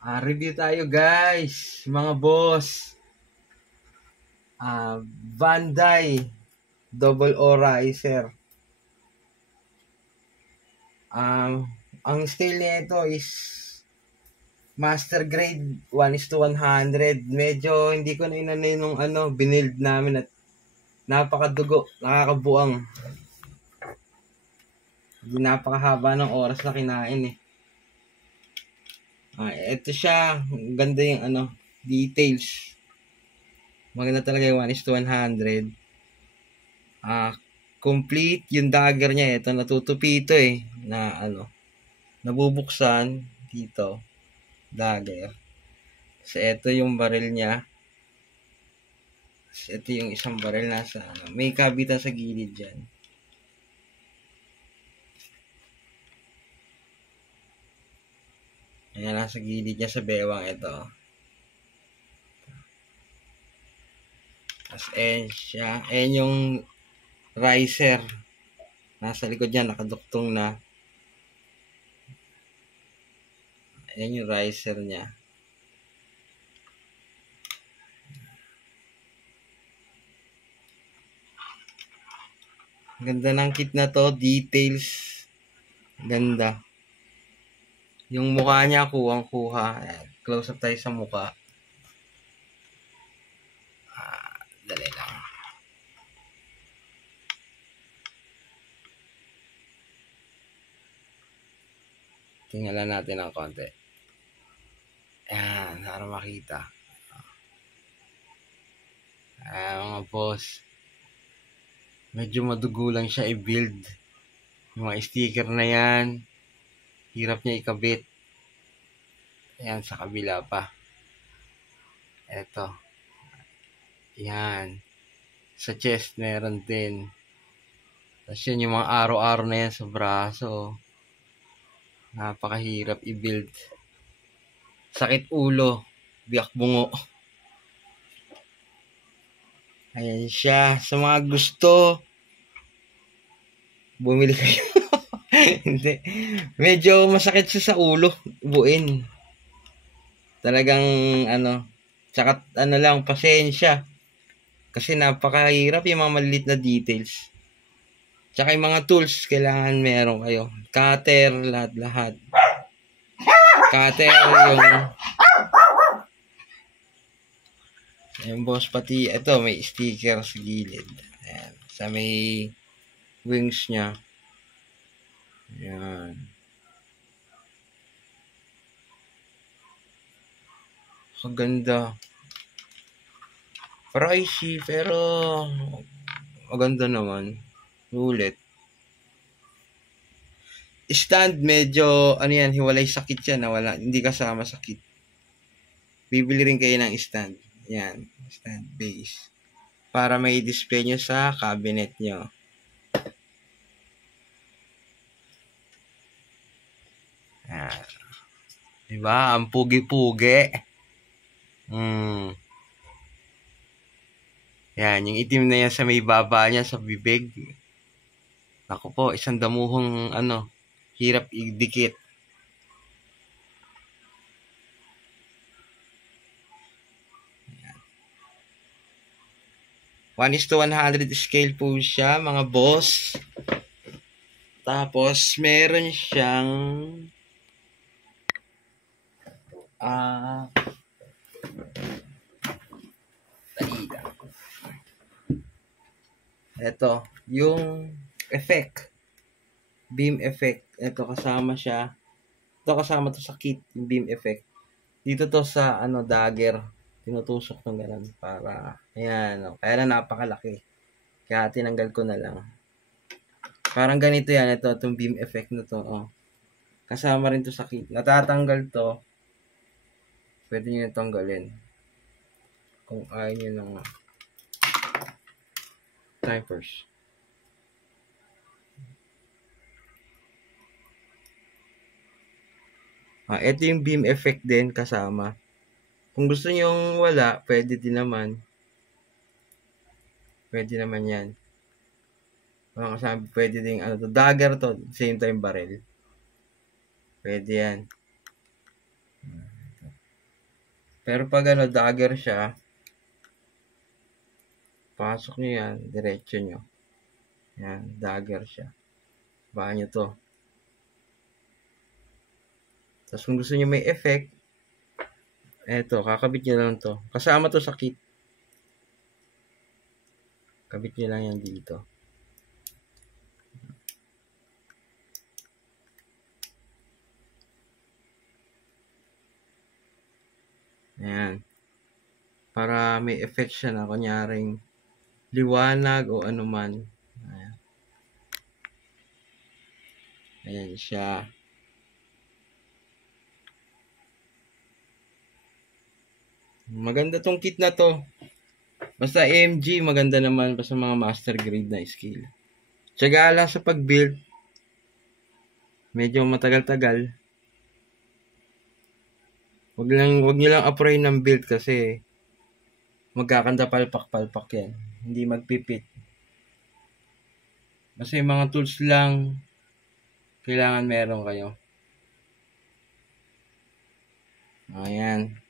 Review tayo guys, mga boss. Bandai Double O Riser. Ang style nito is master grade 1:100. Medyo hindi ko na inanay nung binild namin at napakadugo, nakakabuang. Napakahaba ng oras na kinain eh. Ito siya, ganda yung details. Maganda talaga yung 1:100. Complete yung dagger niya. Ito, natutupi ito eh. Nabubuksan dito. Dagger. So, ito yung baril niya. So, ito yung isang baril nasa may kabitan sa gilid dyan. Ayan, nasa gilid niya sa bewang ito. Tapos, siya. Ayan yung riser. Nasa likod niya, nakaduktong na. Ayan yung riser niya. Ganda ng kit na to. Details. Ganda. Yung mukha niya, kuwang-kuha. Close up tayo sa mukha. Dali lang. Tingnan natin ng konti. Ayan, para makita. Mga boss. Medyo madugo lang siya i-build. Yung mga sticker na yan, hirap niya ikabit. Ayan, sa kabila pa. Eto. Yan. Sa chest, meron din. Tapos yun, yung mga araw-araw na yan sa braso. Napakahirap i-build. Sakit ulo. Biyak bungo. Ayan siya. Sa mga gusto, bumili kayo. Hindi. Medyo masakit siya sa ulo. Buin. Talagang tsaka lang, pasensya. Kasi napakahirap yung mga maliit na details. Tsaka yung mga tools, kailangan meron kayo. Cutter, lahat-lahat. Cutter, yung boss, pati, ito, may sticker sa gilid. Ayan, sa may wings niya. Ayan. Maganda. Pricey, pero maganda naman. Ulit. Stand, medyo, hiwalay sakit yan. Hindi kasama sakit. Bibili rin kayo ng stand. Yan, stand base. Para may display nyo sa cabinet nyo. Yan. Diba? Ang pugi-pugi. Yan, yung itim na yan sa may baba niya, sa bibig. Ako po, isang damuhong, hirap idikit. Yan. 1:100 scale po siya, mga boss. Tapos, meron siyang ito, yung effect. Beam effect. Ito, kasama siya. Ito, kasama to sa kit, yung beam effect. Dito to sa, dagger. Tinutusok ng ganun para, ayan. Kaya na napakalaki. Kaya tinanggal ko na lang. Parang ganito yan. Ito, itong beam effect na to. Kasama rin to sa kit. Natatanggal to. Pwede nyo tanggalin. Kung ayaw nyo ng snipers. Ito yung beam effect din kasama. Kung gusto nyo wala, pwede din naman. Pwede naman yan. Kasama, pwede din, dagger to, same time barrel. Pwede yan. Pero pag dagger siya, pasok nyo yan, diretso nyo. Yan, dagger siya. Baka nyo to. Tapos kung gusto nyo may effect, eto, kakabit nyo lang to. Kasama to sa kit. Kabit nyo lang yan dito. Ayan. Para may effect siya na kunyaring liwanag o anuman. Ayan. Ayan siya. Maganda tong kit na to. Basta AMG, maganda naman. Basta mga master grade na skill. Tiyagala sa pag-build. Medyo matagal-tagal. Wag nyo lang apply ng build kasi magkakanda palpak-palpak yan. Hindi magpipit. Kasi mga tools lang kailangan meron kayo. Ayan.